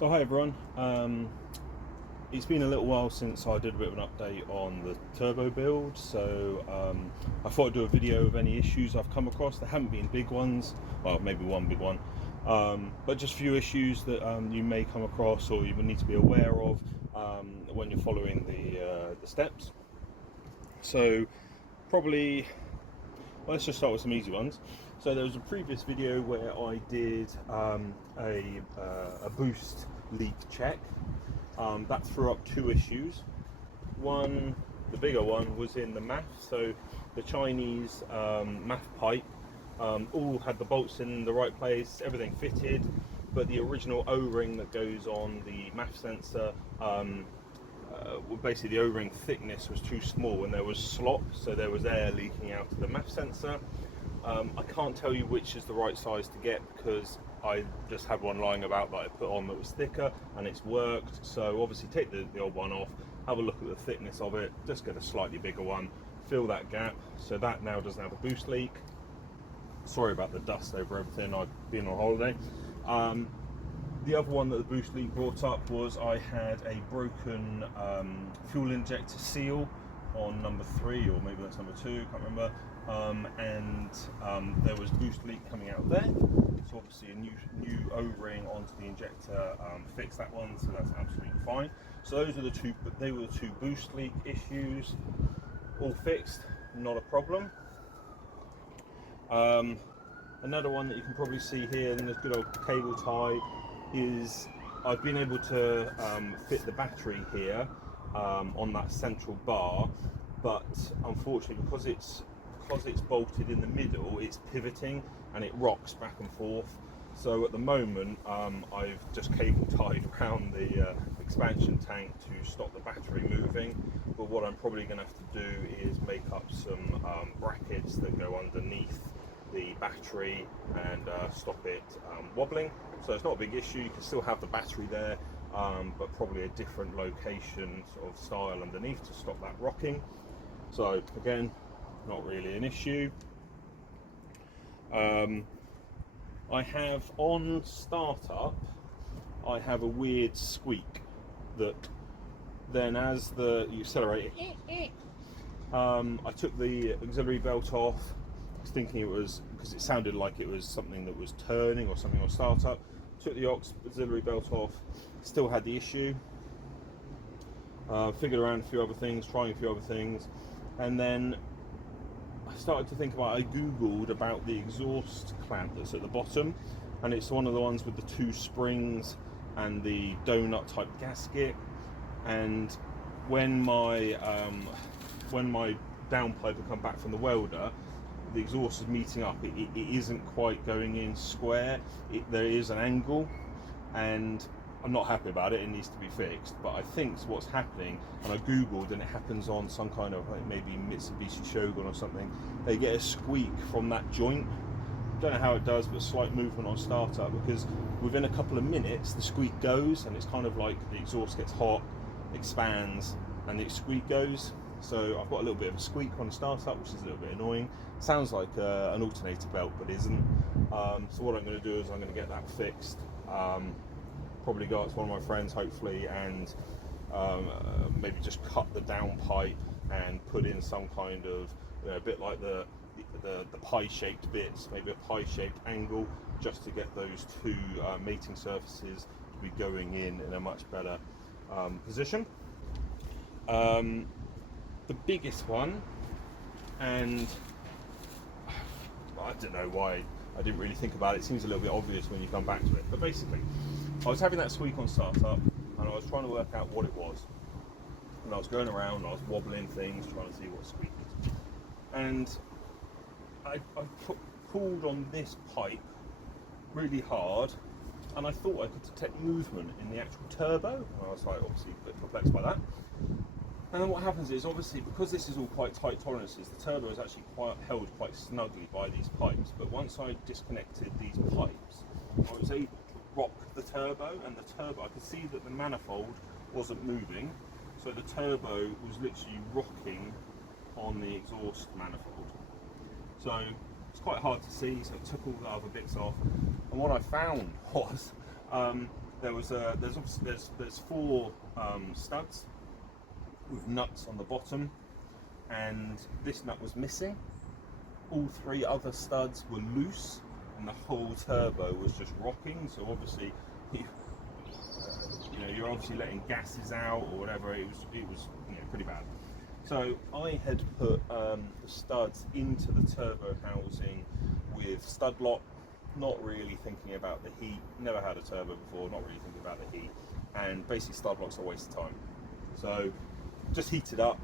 So hi everyone, it's been a little while since I did a bit of an update on the turbo build, so I thought I'd do a video of any issues I've come across. There haven't been big ones, well maybe one big one, but just a few issues that you may come across or you will need to be aware of when you're following the steps. So probably, well, let's just start with some easy ones. So there was a previous video where I did a boost leak check. That threw up two issues. One, the bigger one, was in the MAF. So the Chinese MAF pipe all had the bolts in the right place, everything fitted, but the original O-ring that goes on the MAF sensor, basically the O-ring thickness was too small and there was slop, so there was air leaking out to the MAF sensor. I can't tell you which is the right size to get because I just had one lying about that I put on that was thicker and it's worked. So obviously take the old one off, have a look at the thickness of it, just get a slightly bigger one, fill that gap. So that now doesn't have a boost leak. Sorry about the dust over everything, I've been on holiday. The other one that the boost leak brought up was I had a broken fuel injector seal on number 3, or maybe that's number 2, can't remember, and there was boost leak coming out there, so obviously a new O-ring onto the injector fixed that one, so that's absolutely fine. So those are the two, but they were the two boost leak issues, all fixed, not a problem. Another one that you can probably see here in this good old cable tie is I've been able to fit the battery here on that central bar, but unfortunately because it's bolted in the middle, it's pivoting and it rocks back and forth. So at the moment I've just cable tied around the expansion tank to stop the battery moving, but what I'm probably going to have to do is make up some brackets that go underneath the battery and stop it wobbling. So it's not a big issue, you can still have the battery there, but probably a different location sort of style underneath to stop that rocking. So again, not really an issue. I have on startup, I have a weird squeak that then as you accelerate it, I took the auxiliary belt off. I was thinking it was because it sounded like it was something that was turning or something on startup. Took the auxiliary belt off, still had the issue. Figured around a few other things, trying a few other things, and then I started to think about, I googled about the exhaust clamp that's at the bottom, and it's one of the ones with the 2 springs and the donut type gasket. And when my downpipe had come back from the welder, the exhaust is meeting up, it isn't quite going in square, there is an angle, and I'm not happy about it, it needs to be fixed. But I think what's happening, and I googled, and it happens on some kind of like maybe Mitsubishi Shogun or something, they get a squeak from that joint. Don't know how it does, but slight movement on startup, because within a couple of minutes the squeak goes, and it's kind of like the exhaust gets hot, expands, and the squeak goes. So I've got a little bit of a squeak on startup, which is a little bit annoying. Sounds like an alternator belt, but isn't. So what I'm going to do is I'm going to get that fixed. Probably go out to one of my friends, hopefully, and maybe just cut the downpipe and put in some kind of, a bit like the pie-shaped bits, maybe a pie-shaped angle, just to get those two mating surfaces to be going in a much better position. The biggest one, and I don't know why I didn't really think about it, it seems a little bit obvious when you come back to it, but basically I was having that squeak on startup and I was trying to work out what it was, and I was going around and I was wobbling things trying to see what squeak is, and I pulled on this pipe really hard and I thought I could detect movement in the actual turbo, and I was like obviously a bit perplexed by that. And then what happens is, obviously, because this is all quite tight tolerances, the turbo is actually held quite snugly by these pipes. But once I disconnected these pipes, I was able to rock the turbo, and the turbo, I could see that the manifold wasn't moving, so the turbo was literally rocking on the exhaust manifold. So it's quite hard to see, so I took all the other bits off, and what I found was there's obviously there's four studs with nuts on the bottom, and this nut was missing. All three other studs were loose, and the whole turbo was just rocking. So obviously, you're obviously letting gases out or whatever. It was pretty bad. So I had put the studs into the turbo housing with stud lock, not really thinking about the heat. Never had a turbo before, not really thinking about the heat, and basically stud lock's a waste of time. So just heated up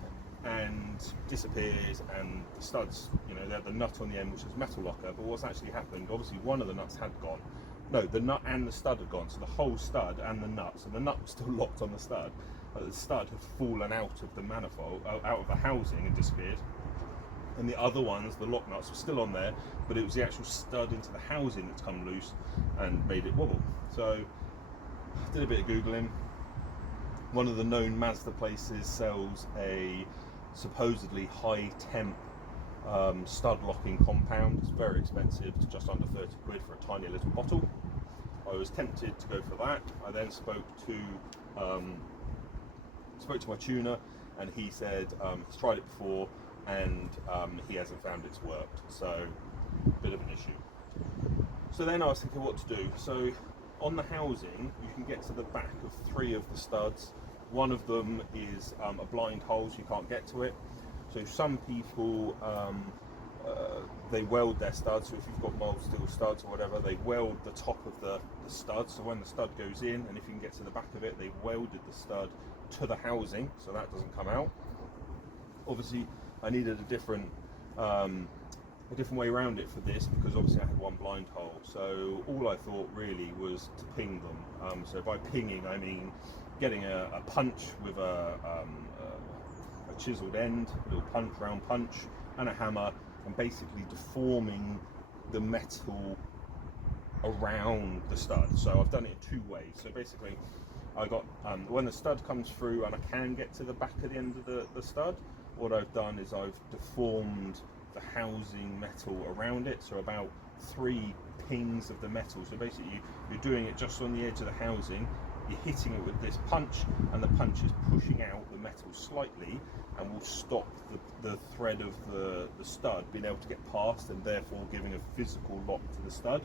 and disappeared, and the studs, they had the nut on the end, which was metal locker, but what's actually happened, obviously one of the nuts had gone. No, the nut and the stud had gone, so the whole stud and the nut, so the nut was still locked on the stud, but the stud had fallen out of the manifold, out of the housing, and disappeared. And the other ones, the lock nuts, were still on there, but it was the actual stud into the housing that's come loose and made it wobble. So I did a bit of Googling. One of the known Mazda places sells a supposedly high temp stud locking compound. It's very expensive, it's just under 30 quid for a tiny little bottle. I was tempted to go for that. I then spoke to my tuner, and he said he's tried it before and he hasn't found it's worked, so a bit of an issue. So then I was thinking what to do. So on the housing, you can get to the back of three of the studs. One of them is a blind hole, so you can't get to it. So some people, they weld their studs. So if you've got mild steel studs or whatever, they weld the top of the stud. So when the stud goes in, and if you can get to the back of it, they welded the stud to the housing, so that doesn't come out. Obviously, I needed a different way around it for this, because obviously I had one blind hole. So all I thought really was to ping them. So by pinging, I mean getting a punch with a chiseled end, a little punch, round punch, and a hammer, and basically deforming the metal around the stud. So I've done it in two ways. So basically, I got when the stud comes through and I can get to the back of the end of the stud, what I've done is I've deformed the housing metal around it, so about 3 pings of the metal. So basically you're doing it just on the edge of the housing, you're hitting it with this punch, and the punch is pushing out the metal slightly and will stop the thread of the stud being able to get past, and therefore giving a physical lock to the stud.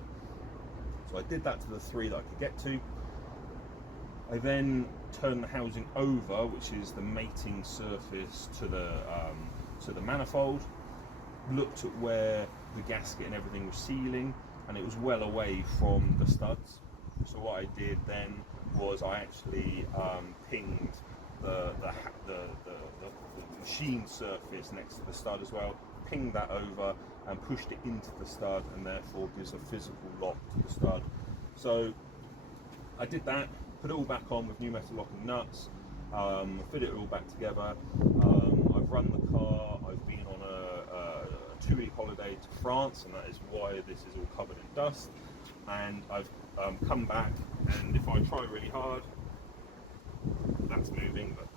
So I did that to the 3 that I could get to. I then turned the housing over, which is the mating surface to the manifold, looked at where the gasket and everything was sealing, and it was well away from the studs. So what I did then was I actually pinged the machine surface next to the stud as well, pinged that over and pushed it into the stud, and therefore gives a physical lock to the stud. So I did that, put it all back on with new metal locking nuts, fit it all back together. I've run the car, I've been on a 2-week holiday to France, and that is why this is all covered in dust. And I've come back, and if I try really hard, that's moving, but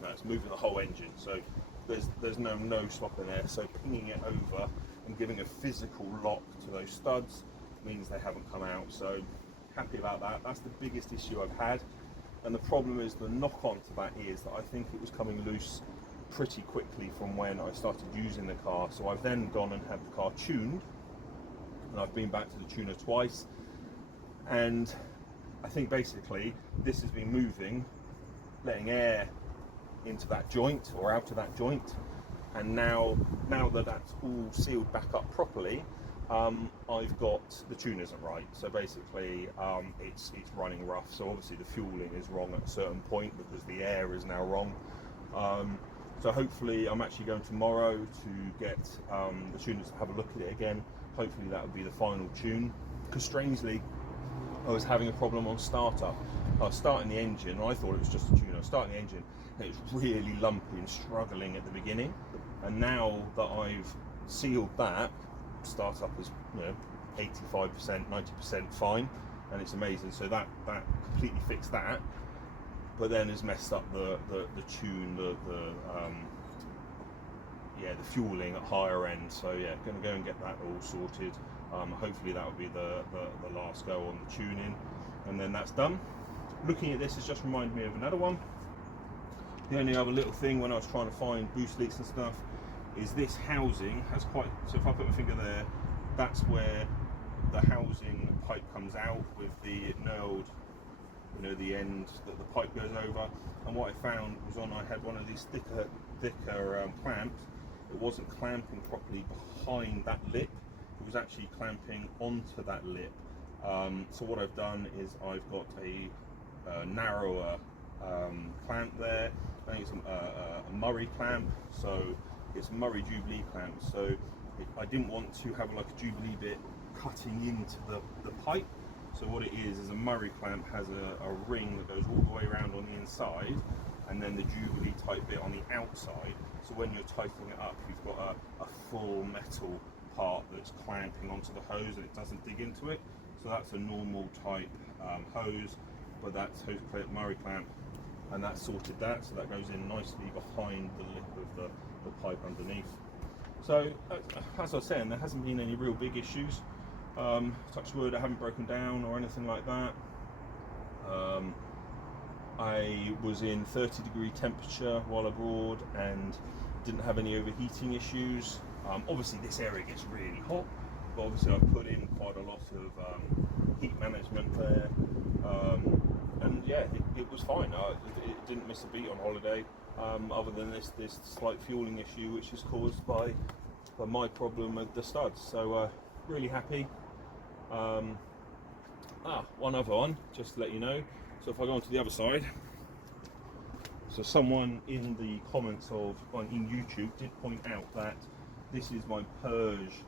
no, it's moving the whole engine. So there's no stopping there. So pinging it over and giving a physical lock to those studs means they haven't come out. So happy about that. That's the biggest issue I've had, and the problem is the knock-on to that is that I think it was coming loose pretty quickly from when I started using the car. So I've then gone and had the car tuned, and I've been back to the tuner twice, and I think basically this has been moving, letting air into that joint or out of that joint, and now that that's all sealed back up properly, I've got the tune isn't right. So basically it's running rough. So obviously the fueling is wrong at a certain point because the air is now wrong. So hopefully I'm actually going tomorrow to get the tuners to have a look at it again. Hopefully that would be the final tune, because strangely I was having a problem on startup. I was starting the engine, and I thought it was just a tune. I was starting the engine, and it was really lumpy and struggling at the beginning. And now that I've sealed that, startup is 85%, 90% fine, and it's amazing. So that completely fixed that, but then has messed up the tune, the fueling at higher end. So yeah, going to go and get that all sorted. Hopefully that will be the last go on the tuning, and then that's done. Looking at this has just reminded me of another one. The only other little thing when I was trying to find boost leaks and stuff is this housing has quite, so if I put my finger there, that's where the housing pipe comes out with the knurled, you know, the end that the pipe goes over. And what I found was I had one of these thicker clamps. It wasn't clamping properly behind that lip, it was actually clamping onto that lip. So what I've done is I've got a narrower clamp there. I think it's a Murray clamp, so it's a Murray Jubilee clamp. So I didn't want to have like a Jubilee bit cutting into the pipe. So what it is a Murray clamp has a ring that goes all the way around on the inside, and then the Jubilee type bit on the outside. So when you're tightening it up, you've got a full metal part that's clamping onto the hose and it doesn't dig into it. So that's a normal type hose, but that's hose clip, Murray clamp, and that sorted that, so that goes in nicely behind the lip of the pipe underneath. So as I was saying, there hasn't been any real big issues. Touch wood, I haven't broken down or anything like that. I was in 30-degree temperature while abroad and didn't have any overheating issues. Obviously this area gets really hot, but obviously I've put in quite a lot of heat management there, and yeah, it was fine. It didn't miss a beat on holiday, other than this slight fueling issue which is caused by my problem with the studs. So really happy. One other one, just to let you know. So if I go on to the other side, so someone in the comments in YouTube did point out that this is my purge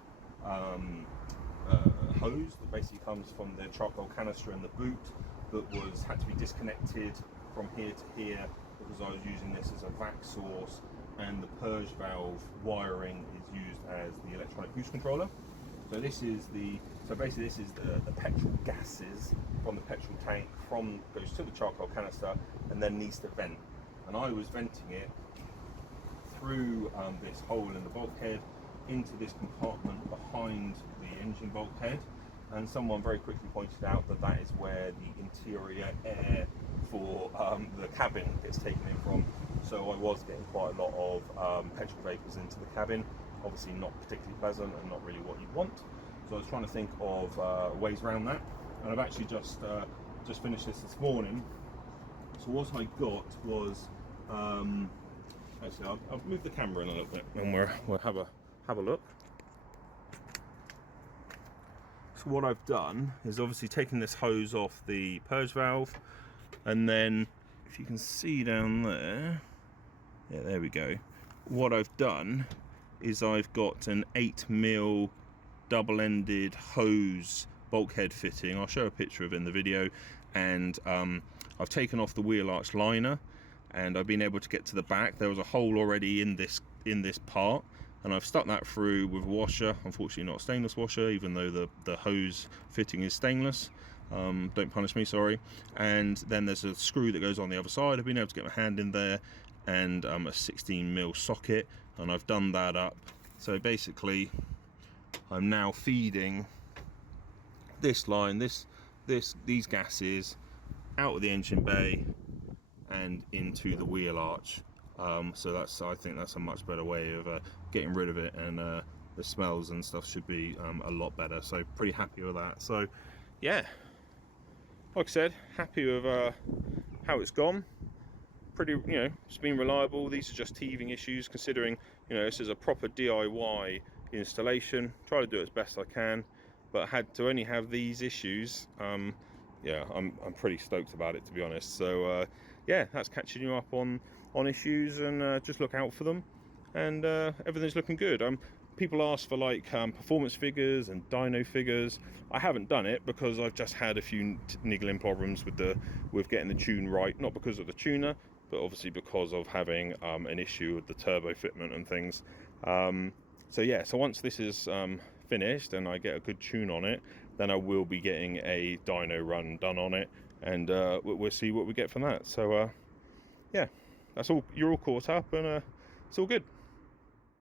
hose that basically comes from the charcoal canister in the boot that had to be disconnected from here to here because I was using this as a vac source, and the purge valve wiring is used as the electronic boost controller. So basically this is the petrol gases from the petrol tank goes to the charcoal canister and then needs to vent. And I was venting it through this hole in the bulkhead into this compartment behind the engine bulkhead. And someone very quickly pointed out that is where the interior air for the cabin gets taken in from. So I was getting quite a lot of petrol vapors into the cabin. Obviously not particularly pleasant and not really what you'd want. So I was trying to think of ways around that, and I've actually just finished this morning. So what I got was actually I'll move the camera in a little bit and we'll have a look. So what I've done is obviously taken this hose off the purge valve, and then if you can see down there, yeah, there we go. What I've done is I've got an 8mm double-ended hose bulkhead fitting. I'll show a picture of it in the video, and I've taken off the wheel arch liner and I've been able to get to the back. There was a hole already in this part, and I've stuck that through with a washer. Unfortunately not a stainless washer, even though the hose fitting is stainless. Don't punish me, sorry. And then there's a screw that goes on the other side. I've been able to get my hand in there, and a 16mm socket, and I've done that up. So basically I'm now feeding this line, these gases out of the engine bay and into the wheel arch. So I think that's a much better way of getting rid of it, and the smells and stuff should be a lot better. So pretty happy with that. So yeah, like I said, happy with how it's gone. Pretty, it's been reliable. These are just teething issues, considering this is a proper DIY installation. Try to do it as best I can, but had to only have these issues. Yeah, I'm pretty stoked about it, to be honest. So yeah, that's catching you up on issues, and just look out for them, and everything's looking good. People ask for like performance figures and dyno figures. I haven't done it because I've just had a few niggling problems with getting the tune right, not because of the tuner, but obviously because of having an issue with the turbo fitment and things. So yeah, so once this is finished and I get a good tune on it, then I will be getting a dyno run done on it, and we'll see what we get from that. So yeah, that's all. You're all caught up, and it's all good.